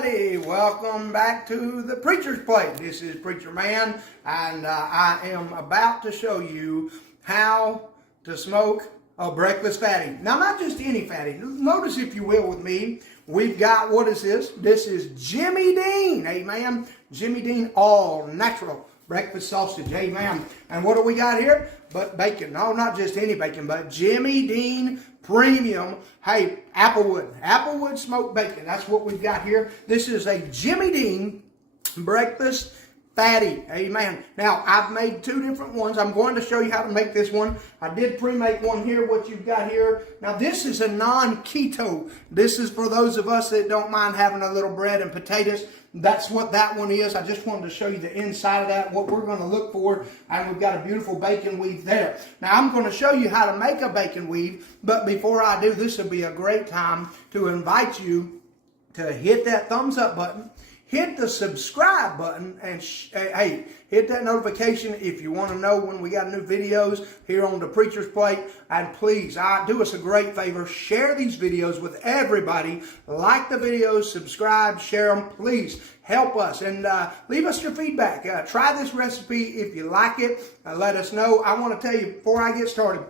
everybody. Welcome back to the Preacher's Plate. This is Preacher Man, and I am about to show you how to smoke a breakfast fatty. Now, not just any fatty. Notice, if you will, with me, we've got, what is this? This is Jimmy Dean, amen. Jimmy Dean all natural breakfast sausage, amen. And what do we got here? But bacon. No, not just any bacon, but Jimmy Dean premium, hey, Applewood smoked bacon. That's what we've got here. This is a Jimmy Dean breakfast fatty, amen. Now, I've made two different ones. I'm going to show you how to make this one. I did pre-make one here, what you've got here. Now, this is a non-keto. This is for those of us that don't mind having a little bread and potatoes. That's what that one is. I just wanted to show you the inside of that, what we're going to look for. And we've got a beautiful bacon weave there. Now, I'm going to show you how to make a bacon weave. But before I do, this will be a great time to invite you to hit that thumbs up button. Hit the subscribe button and hey, hit that notification if you want to know when we got new videos here on the Preacher's Plate. And please, do us a great favor. Share these videos with everybody. Like the videos, subscribe, share them. Please help us and leave us your feedback. Try this recipe if you like it. Let us know. I want to tell you before I get started,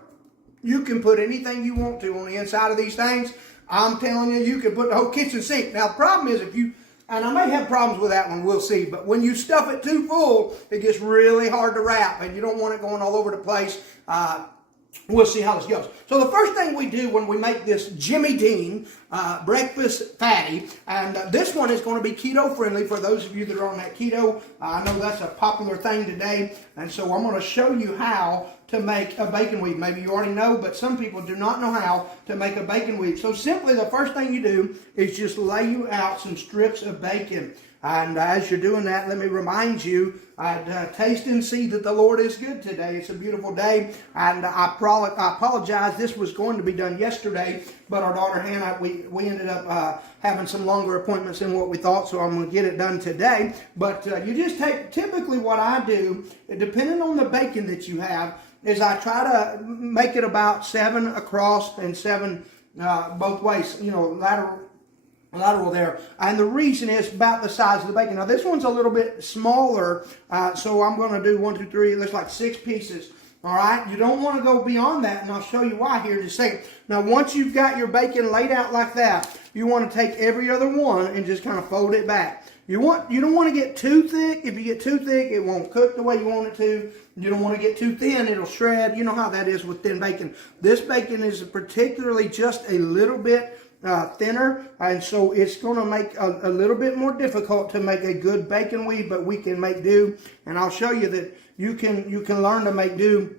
you can put anything you want to on the inside of these things. I'm telling you, you can put the whole kitchen sink. Now, the problem is if you... And I may have problems with that one, we'll see. But when you stuff it too full, it gets really hard to wrap. And you don't want it going all over the place. We'll see how this goes. So the first thing we do when we make this Jimmy Dean breakfast fatty, and this one is going to be keto friendly for those of you that are on that keto. I know that's a popular thing today. And so I'm going to show you how to make a bacon weave. Maybe you already know, but some people do not know how to make a bacon weave. So simply the first thing you do is just lay you out some strips of bacon. And as you're doing that, let me remind you, taste and see that the Lord is good today. It's a beautiful day. And I apologize. This was going to be done yesterday, but our daughter Hannah, we ended up having some longer appointments than what we thought, so I'm going to get it done today. But you just take, typically what I do, depending on the bacon that you have, is I try to make it about 7 across and 7 both ways, you know, lateral there. And the reason is about the size of the bacon. Now, this one's a little bit smaller, so I'm going to do 1, 2, 3, it looks like 6 pieces. All right, you don't want to go beyond that, and I'll show you why here in just a second. Now, once you've got your bacon laid out like that, you want to take every other one and just kind of fold it back. You don't want to get too thick. If you get too thick, it won't cook the way you want it to. You don't want to get too thin. It'll shred. You know how that is with thin bacon. This bacon is particularly just a little bit thinner, and so it's going to make a little bit more difficult to make a good bacon weave, but we can make do. And I'll show you that you can learn to make do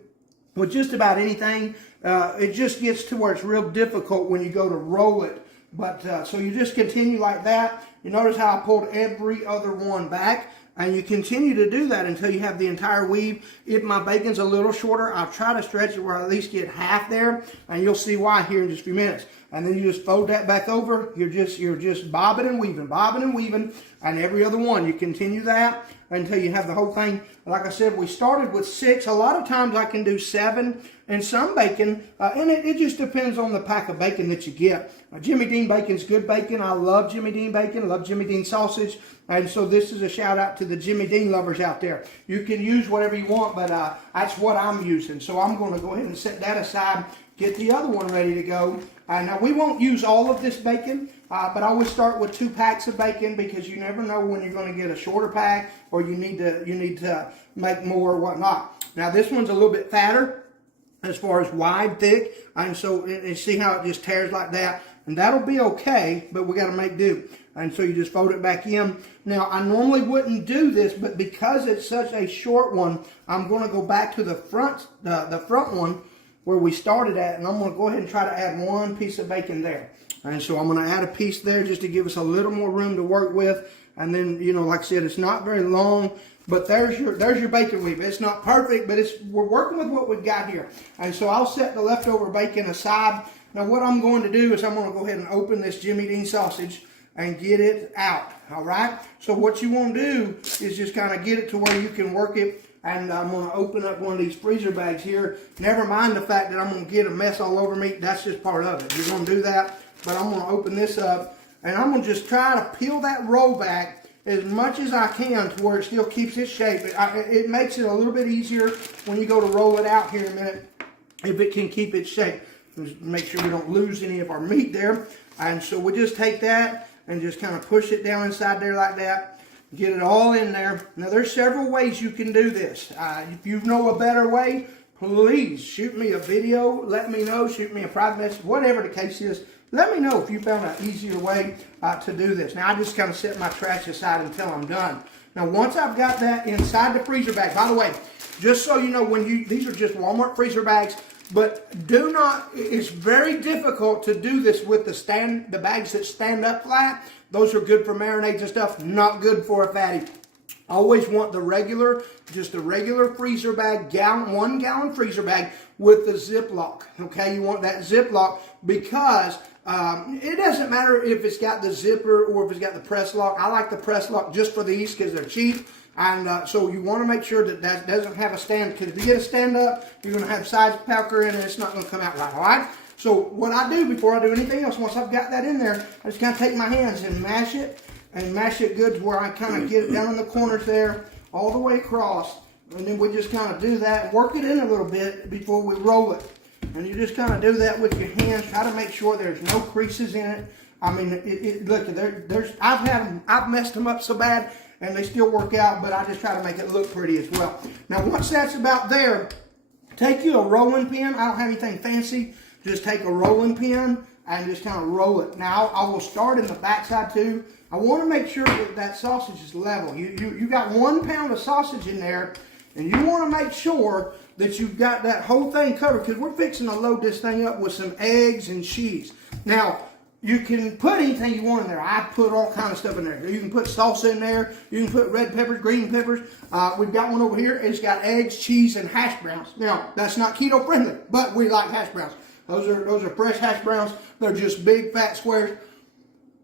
with just about anything. It just gets to where it's real difficult when you go to roll it. But so you just continue like that. You notice how I pulled every other one back, and you continue to do that until you have the entire weave. If my bacon's a little shorter, I'll try to stretch it where I at least get half there, and you'll see why here in just a few minutes. And then you just fold that back over. You're just bobbing and weaving, and every other one. You continue that until you have the whole thing. Like I said, we started with 6. A lot of times I can do 7 and some bacon, and it just depends on the pack of bacon that you get. Jimmy Dean bacon's good bacon. I love Jimmy Dean bacon. I love Jimmy Dean sausage. And so this is a shout out to the Jimmy Dean lovers out there. You can use whatever you want, but that's what I'm using. So I'm going to go ahead and set that aside, get the other one ready to go. Now, we won't use all of this bacon, but I always start with 2 packs of bacon because you never know when you're going to get a shorter pack or you need to make more or whatnot. Now, this one's a little bit fatter as far as wide, thick, and so and see how it just tears like that. And that'll be okay, but we got to make do. And so you just fold it back in. Now, I normally wouldn't do this, but because it's such a short one, I'm going to go back to the front one where we started at, and I'm going to go ahead and try to add 1 piece of bacon there. And so I'm going to add a piece there just to give us a little more room to work with. And then, you know, like I said, it's not very long, but there's your bacon weave. It's not perfect, but we're working with what we've got here. And so I'll set the leftover bacon aside. Now, what I'm going to do is I'm going to go ahead and open this Jimmy Dean sausage and get it out, all right? So what you want to do is just kind of get it to where you can work it. And I'm going to open up one of these freezer bags here. Never mind the fact that I'm going to get a mess all over me. That's just part of it. You're going to do that. But I'm going to open this up And I'm going to just try to peel that roll back as much as I can to where it still keeps its shape. It makes it a little bit easier when you go to roll it out here in a minute if it can keep its shape. Just make sure we don't lose any of our meat there. And so we just take that and just kind of push it down inside there like that. Get it all in there. Now there's several ways you can do this. If you know a better way, please shoot me a video. Let me know. Shoot me a private message. Whatever the case is, let me know if you found an easier way to do this. Now I just kind of set my trash aside until I'm done. Now once I've got that inside the freezer bag, by the way, just so you know, these are just Walmart freezer bags. But do not, it's very difficult to do this with the bags that stand up flat. Those are good for marinades and stuff, not good for a fatty. Always want the regular, just a regular freezer bag, 1 gallon freezer bag with the Ziploc. Okay, you want that Ziploc because it doesn't matter if it's got the zipper or if it's got the press lock. I like the press lock just for these because they're cheap. And so you want to make sure that that doesn't have a stand, because if you get a stand up, you're going to have size pucker in it, and it's not going to come out right, all right? So what I do before I do anything else, once I've got that in there, I just kind of take my hands and mash it good to where I kind of get it down in the corners there, all the way across. And then we just kind of do that and work it in a little bit before we roll it. And you just kind of do that with your hands. Try to make sure there's no creases in it. I mean, look, I've messed them up so bad, and they still work out, but I just try to make it look pretty as well. Now, once that's about there, take you a rolling pin. I don't have anything fancy. Just take a rolling pin and just kind of roll it. Now, I will start in the backside too. I want to make sure that sausage is level. You got 1 pound of sausage in there, and you want to make sure that you've got that whole thing covered, because we're fixing to load this thing up with some eggs and cheese. Now, you can put anything you want in there. I put all kind of stuff in there. You can put salsa in there. You can put red peppers, green peppers. We've got one over here. It's got eggs, cheese, and hash browns. Now, that's not keto friendly, but we like hash browns. Those are fresh hash browns. They're just big, fat squares.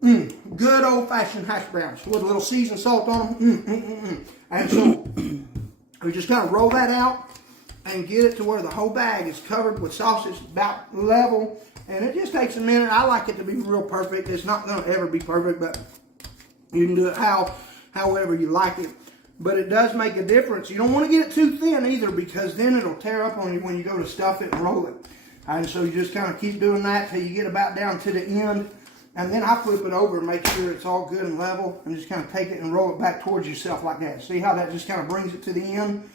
Good old-fashioned hash browns with a little seasoned salt on them. And so we just kind of roll that out and get it to where the whole bag is covered with sausage, about level. And it just takes a minute. I like it to be real perfect. It's not going to ever be perfect, but you can do it however you like it. But it does make a difference. You don't want to get it too thin either, because then it'll tear up on you when you go to stuff it and roll it. And so you just kind of keep doing that till you get about down to the end. And then I flip it over and make sure it's all good and level, and just kind of take it and roll it back towards yourself like that. See how that just kind of brings it to the end?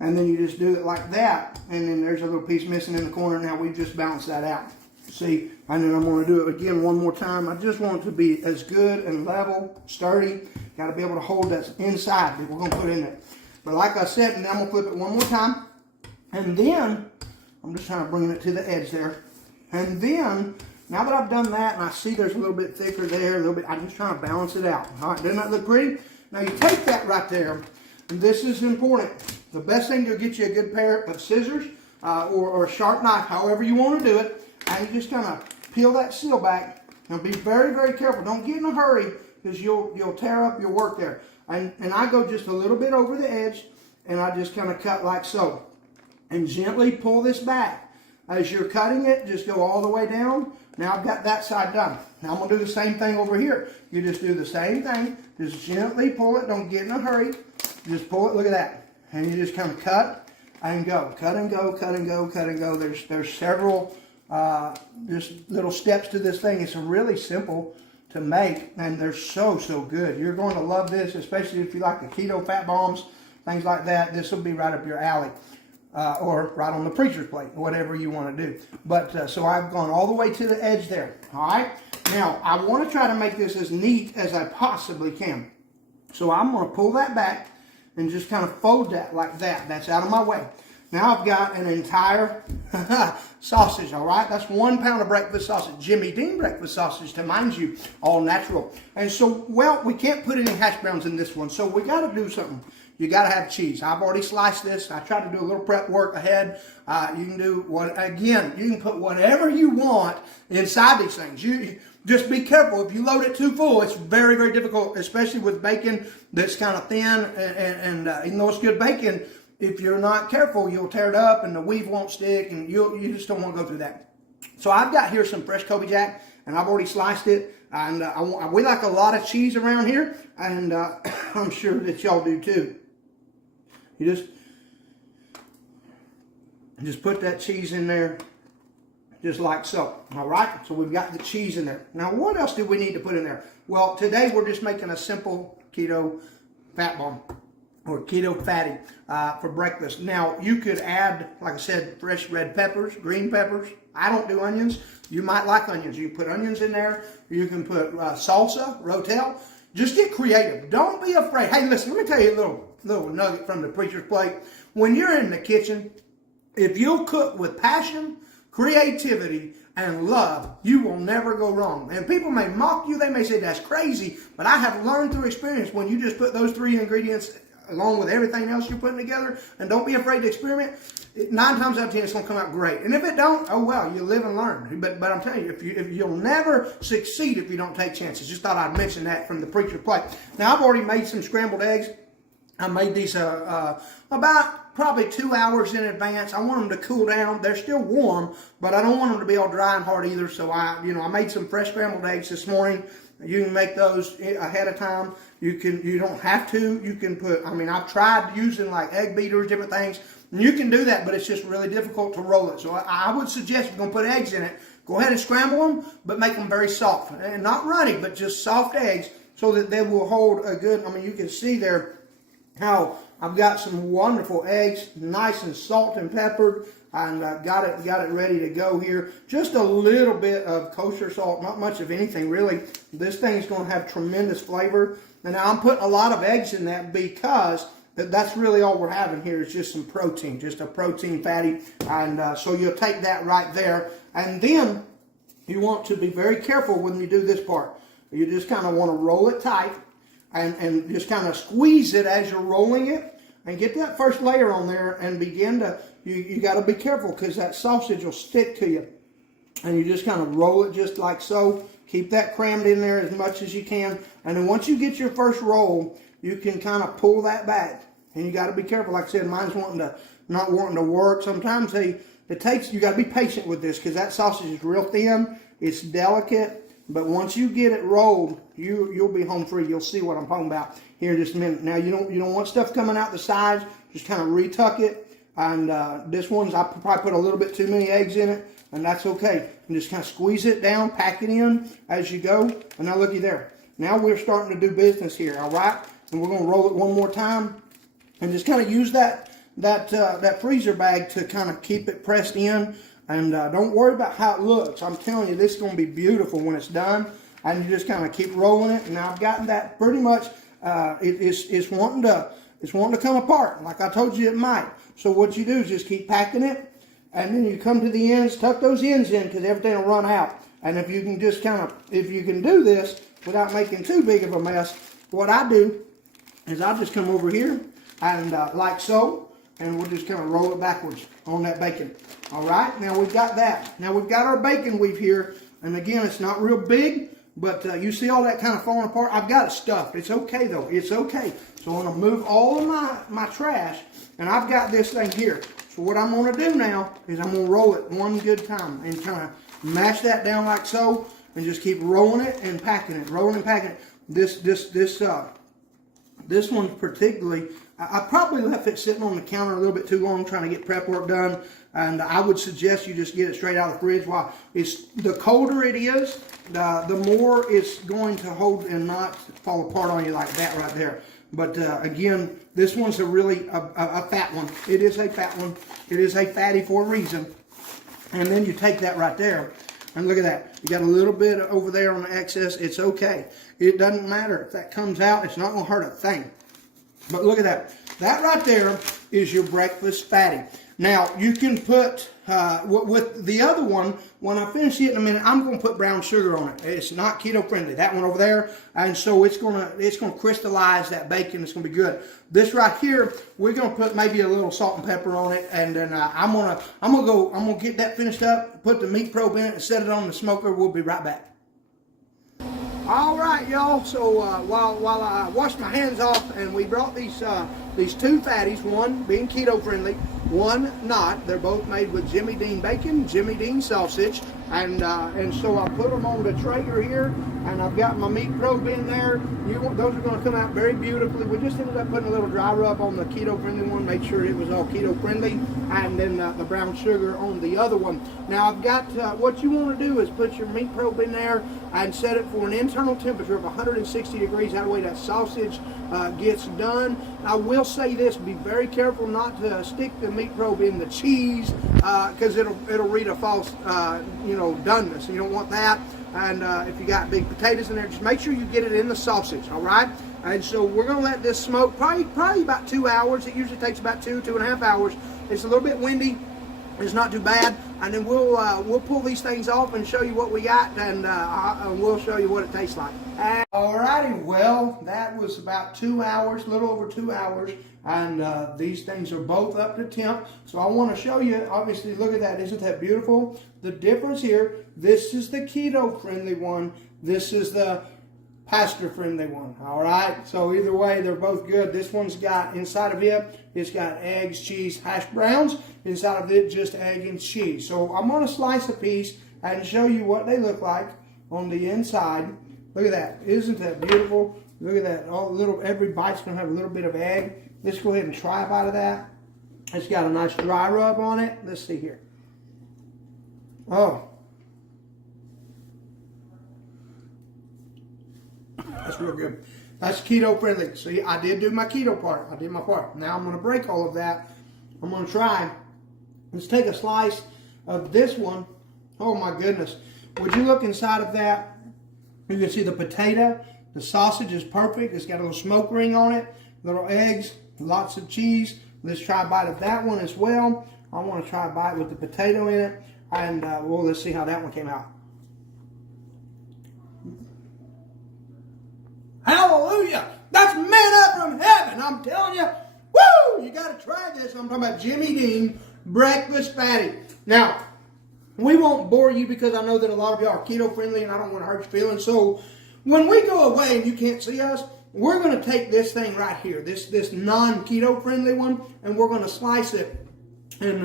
And then you just do it like that, and then there's a little piece missing in the corner. Now we just balance that out. See, and then I'm going to do it again one more time. I just want it to be as good and level, sturdy. Got to be able to hold that inside that we're going to put in there. But like I said, and I'm going to flip it one more time. And then, I'm just kind of bringing it to the edge there. And then, now that I've done that, and I see there's a little bit thicker there, a little bit, I'm just trying to balance it out. All right, doesn't that look pretty? Now you take that right there, and this is important. The best thing to get you a good pair of scissors or a sharp knife, however you want to do it, and you just kind of peel that seal back. Now be very, very careful. Don't get in a hurry, because you'll tear up your work there. And I go just a little bit over the edge, and I just kind of cut like so. And gently pull this back. As you're cutting it, just go all the way down. Now I've got that side done. Now I'm going to do the same thing over here. You just do the same thing. Just gently pull it. Don't get in a hurry. Just pull it. Look at that. And you just kind of cut and go. Cut and go, cut and go, cut and go. There's several just little steps to this thing. It's really simple to make, and they're so good. You're going to love this, especially if you like the keto fat bombs, things like that. This will be right up your alley. Or right on the preacher's plate, whatever you want to do. But so I've gone all the way to the edge there. All right. Now I want to try to make this as neat as I possibly can. So I'm going to pull that back and just kind of fold that like that. That's out of my way. Now I've got an entire sausage. All right. That's 1 pound of breakfast sausage. Jimmy Dean breakfast sausage, to mind you, all natural. And so, well, we can't put any hash browns in this one, so we got to do something. You got to have cheese. I've already sliced this. I try to do a little prep work ahead. You can do you can put whatever you want inside these things. You just be careful. If you load it too full, it's very, very difficult, especially with bacon that's kind of thin. And even though it's good bacon, if you're not careful, you'll tear it up and the weave won't stick, and you just don't want to go through that. So I've got here some fresh Kobe Jack, and I've already sliced it. And we like a lot of cheese around here, and I'm sure that y'all do too. You just put that cheese in there, just like so. All right, so we've got the cheese in there. Now, what else do we need to put in there? Well, today we're just making a simple keto fat bomb, or keto fatty for breakfast. Now, you could add, like I said, fresh red peppers, green peppers. I don't do onions. You might like onions. You can put onions in there. You can put salsa, rotel. Just get creative. Don't be afraid. Hey, listen, let me tell you a little nugget from the preacher's plate. When you're in the kitchen, if you'll cook with passion, creativity, and love, you will never go wrong. And people may mock you. They may say that's crazy. But I have learned through experience, when you just put those 3 ingredients along with everything else you're putting together, and don't be afraid to experiment, 9 times out of 10 it's going to come out great. And if it don't, oh well, you live and learn. But I'm telling you, if you'll never succeed if you don't take chances. Just thought I'd mention that from the preacher's plate. Now, I've already made some scrambled eggs. I made these about probably 2 hours in advance. I want them to cool down. They're still warm, but I don't want them to be all dry and hard either. So I made some fresh scrambled eggs this morning. You can make those ahead of time. You don't have to. You can put, I've tried using like egg beaters, different things. And you can do that, but it's just really difficult to roll it. So I would suggest if you're going to put eggs in it, go ahead and scramble them, but make them very soft. And not runny, but just soft eggs so that they will hold a good, you can see there how I've got some wonderful eggs, nice and salt and peppered, and got it ready to go here. Just a little bit of kosher salt, not much of anything really. This thing's going to have tremendous flavor. And now I'm putting a lot of eggs in that because that's really all we're having here is just some protein, just a protein fatty. And so you'll take that right there. And then you want to be very careful when you do this part. You just kind of want to roll it tight and just kind of squeeze it as you're rolling it. And get that first layer on there and begin to, you got to be careful because that sausage will stick to you. And you just kind of roll it just like so. Keep that crammed in there as much as you can. And then once you get your first roll, you can kind of pull that back. And you got to be careful. Like I said, mine's not wanting to work. Sometimes you got to be patient with this because that sausage is real thin. It's delicate. But once you get it rolled, you'll be home free. You'll see what I'm talking about here in just a minute. Now, you don't want stuff coming out the sides. Just kind of retuck it. And this one's, I probably put a little bit too many eggs in it. And that's okay. And just kind of squeeze it down, pack it in as you go. And now looky there. Now we're starting to do business here, all right? And we're going to roll it one more time. And just kind of use that freezer bag to kind of keep it pressed in. And don't worry about how it looks. I'm telling you, this is going to be beautiful when it's done. And you just kind of keep rolling it. And now I've gotten that pretty much, it's wanting to come apart. Like I told you it might. So what you do is just keep packing it. And then you come to the ends, tuck those ends in because everything will run out. And if you can just if you can do this without making too big of a mess, what I do is I'll just come over here and like so, and we'll just kind of roll it backwards on that bacon. All right, now we've got that. Now we've got our bacon weave here. And again, it's not real big, but you see all that kind of falling apart? I've got it stuffed. It's okay though, it's okay. So I'm gonna move all of my trash, and I've got this thing here. So what I'm going to do now is I'm going to roll it one good time and kind of mash that down like so and just keep rolling it and packing it, rolling and packing it. This one particularly, I probably left it sitting on the counter a little bit too long trying to get prep work done. And I would suggest you just get it straight out of the fridge. While the colder it is, the more it's going to hold and not fall apart on you like that right there. But again, this one's a fat one. It is a fat one. It is a fatty for a reason. And then you take that right there. And look at that. You got a little bit over there on the excess. It's okay. It doesn't matter. If that comes out, it's not going to hurt a thing. But look at that. That right there is your breakfast fatty. Now, you can put, with the other one, when I finish it in a minute, I'm going to put brown sugar on it. It's not keto friendly, that one over there. And so it's going to crystallize that bacon. It's going to be good. This right here, we're going to put maybe a little salt and pepper on it. And then I'm going to get that finished up, put the meat probe in it, and set it on the smoker. We'll be right back. All right, y'all. So while I washed my hands off, and we brought these two fatties, one being keto friendly, one not. They're both made with Jimmy Dean bacon, Jimmy Dean sausage, And so I put them on the Traeger here, and I've got my meat probe in there. Those are going to come out very beautifully. We just ended up putting a little dry rub on the keto friendly one, make sure it was all keto friendly, and then the brown sugar on the other one. Now I've got, what you want to do is put your meat probe in there and set it for an internal temperature of 160 degrees. That way that sausage gets done. I will say this, be very careful not to stick the meat probe in the cheese, because it'll read a false doneness. You don't want that. And if you got big potatoes in there, just make sure you get it in the sausage, all right? And so we're going to let this smoke probably about 2 hours. It usually takes about 2.5 hours. It's a little bit windy. It's not too bad. And then we'll pull these things off and show you what we got, and we'll show you what it tastes like. Alrighty, well, that was about 2 hours, a little over 2 hours, and these things are both up to temp. So I want to show you, obviously, look at that. Isn't that beautiful? The difference here, this is the keto-friendly one. This is the pasture-friendly one, all right? So either way, they're both good. This one's got, inside of it, it's got eggs, cheese, hash browns. Inside of it, just egg and cheese. So I'm going to slice a piece and show you what they look like on the inside. Look at that. Isn't that beautiful? Look at that. Every bite's going to have a little bit of egg. Let's go ahead and try a bite of that. It's got a nice dry rub on it. Let's see here. Oh. That's real good. That's keto friendly. See, I did do my keto part. I did my part. Now I'm going to break all of that. I'm going to try. Let's take a slice of this one. Oh my goodness. Would you look inside of that? You can see the potato. The sausage is perfect. It's got a little smoke ring on it. Little eggs. Lots of cheese. Let's try a bite of that one as well. I want to try a bite with the potato in it. And well, let's see how that one came out. Hallelujah! That's manna from heaven. I'm telling you. Woo! You got to try this. I'm talking about Jimmy Dean breakfast patty. Now, we won't bore you because I know that a lot of y'all are keto friendly and I don't want to hurt your feelings. So when we go away and you can't see us, we're going to take this thing right here, this non-keto friendly one, and we're going to slice it in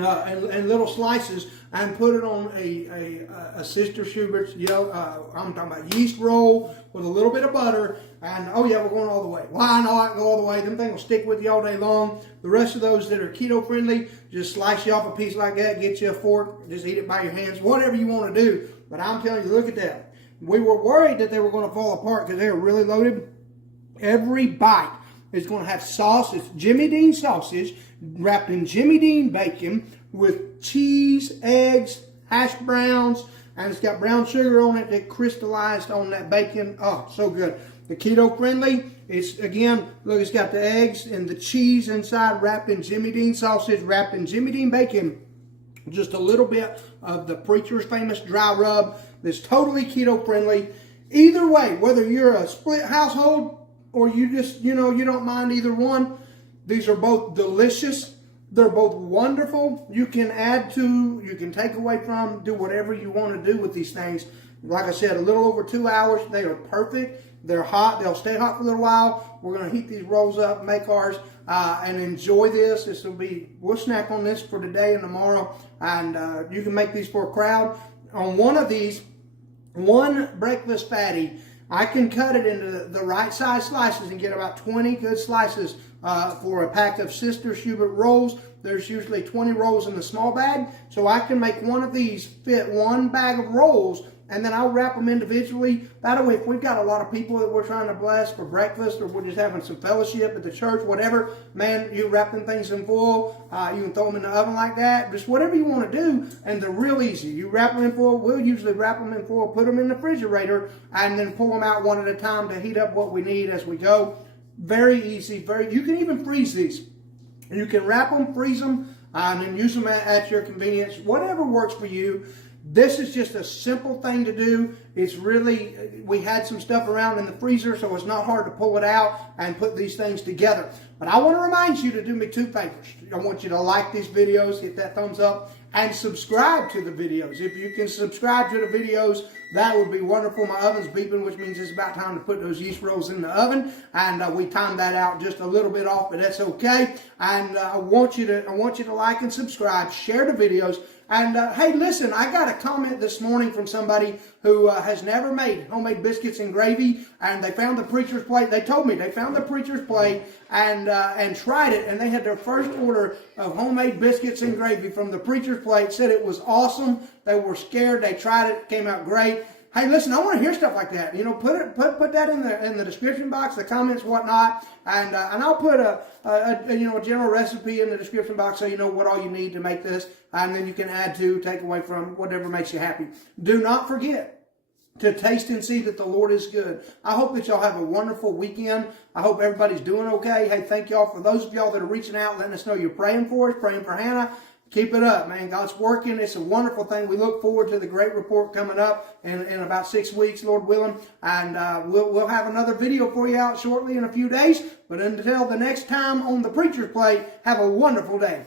little slices and put it on a Sister Schubert's I'm talking about yeast roll with a little bit of butter. And oh yeah, we're going all the way. Why not go all the way? Them things will stick with you all day long. The rest of those that are keto friendly, just slice you off a piece like that, get you a fork, just eat it by your hands, whatever you want to do. But I'm telling you, look at that. We were worried that they were going to fall apart because they were really loaded. Every bite is going to have sausage, Jimmy Dean sausage, wrapped in Jimmy Dean bacon with cheese, eggs, hash browns, and it's got brown sugar on it that crystallized on that bacon. Oh, so good. The keto friendly, it's again, look, it's got the eggs and the cheese inside wrapped in Jimmy Dean sausage, wrapped in Jimmy Dean bacon. Just a little bit of the Preacher's Famous dry rub that's totally keto friendly. Either way, whether you're a split household or you just, you don't mind either one, these are both delicious. They're both wonderful. You can add to, you can take away from, do whatever you want to do with these things. Like I said, a little over 2 hours. They are perfect. They're hot. They'll stay hot for a little while. We're going to heat these rolls up, make ours, and enjoy this. We'll snack on this for today and tomorrow. And you can make these for a crowd. On one of these, one breakfast patty, I can cut it into the right size slices and get about 20 good slices for a pack of Sister Schubert rolls. There's usually 20 rolls in the small bag. So I can make one of these fit one bag of rolls, and then I'll wrap them individually. By the way, if we've got a lot of people that we're trying to bless for breakfast, or we're just having some fellowship at the church, whatever, man, you wrap them things in foil. You can throw them in the oven like that. Just whatever you want to do, and they're real easy. You wrap them in foil. We'll usually wrap them in foil, put them in the refrigerator, and then pull them out one at a time to heat up what we need as we go. Very easy. You can even freeze these. You can wrap them, freeze them, and then use them at your convenience. Whatever works for you. This is just a simple thing to do. It's really, we had some stuff around in the freezer, so it's not hard to pull it out and put these things together. But I want to remind you to do me 2 favors. I want you to like these videos, hit that thumbs up, and subscribe to the videos. If you can subscribe to the videos, that would be wonderful. My oven's beeping, which means it's about time to put those yeast rolls in the oven. And we timed that out just a little bit off, but that's okay. And I want you to like and subscribe, share the videos. And hey, listen, I got a comment this morning from somebody who has never made homemade biscuits and gravy, and they found the Preacher's Plate. They told me they found the Preacher's Plate and tried it, and they had their first order of homemade biscuits and gravy from the Preacher's Plate. Said it was awesome. They were scared. They tried it. Came out great. Hey, listen, I want to hear stuff like that. You know, put that in the description box, the comments, whatnot, and I'll put a general recipe in the description box so you know what all you need to make this, and then you can add to, take away from, whatever makes you happy. Do not forget to taste and see that the Lord is good. I hope that y'all have a wonderful weekend. I hope everybody's doing okay. Hey, thank y'all for those of y'all that are reaching out, letting us know you're praying for us, praying for Hannah. Keep it up, man. God's working. It's a wonderful thing. We look forward to the great report coming up in about 6 weeks, Lord willing. And we'll have another video for you out shortly in a few days. But until the next time on the Preacher's Plate, have a wonderful day.